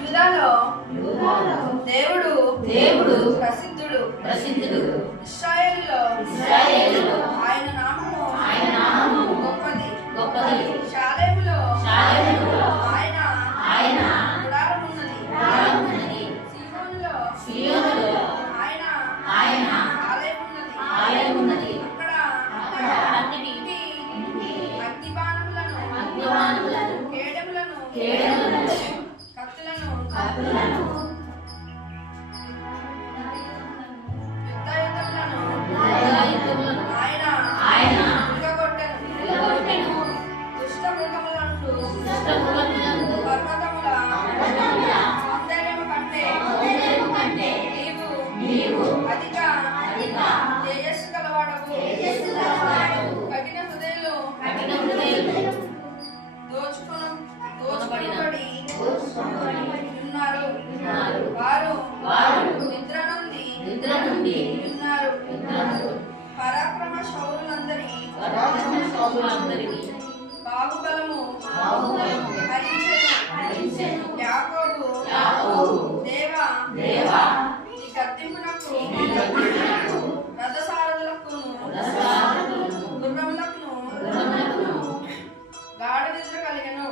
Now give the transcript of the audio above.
యూదాలో దేవుడు ప్రసిద్ధుడు. ఇశ్రాయేలులో ఆయన నామము గొప్పది. షాలేములో ఆయన గుడారమున్నది. సీయోనులో ఆయన ఆలయమున్నది. అక్కడ అగ్నిబాణములను కేడములను కత్తులను యుద్ధములను ఆయన ఉడగొట్టెను. దుష్ట మృగములందు పర్వతముల సౌందర్యము కంటే నీవు అధిక తేజస్సు గలవాడవు. కఠిన హృదయులు దోచుకొనబడి ఉన్నారు. వారు నిద్ర నుండి ఉన్నారు. పరాక్రమ శౌరులందరినీ బాహుబలము హరించెను. యాకోబు దేవా నీ గద్దింపునకు రథసారథులకును గుర్రములకును గాఢ నిద్ర కలిగెను.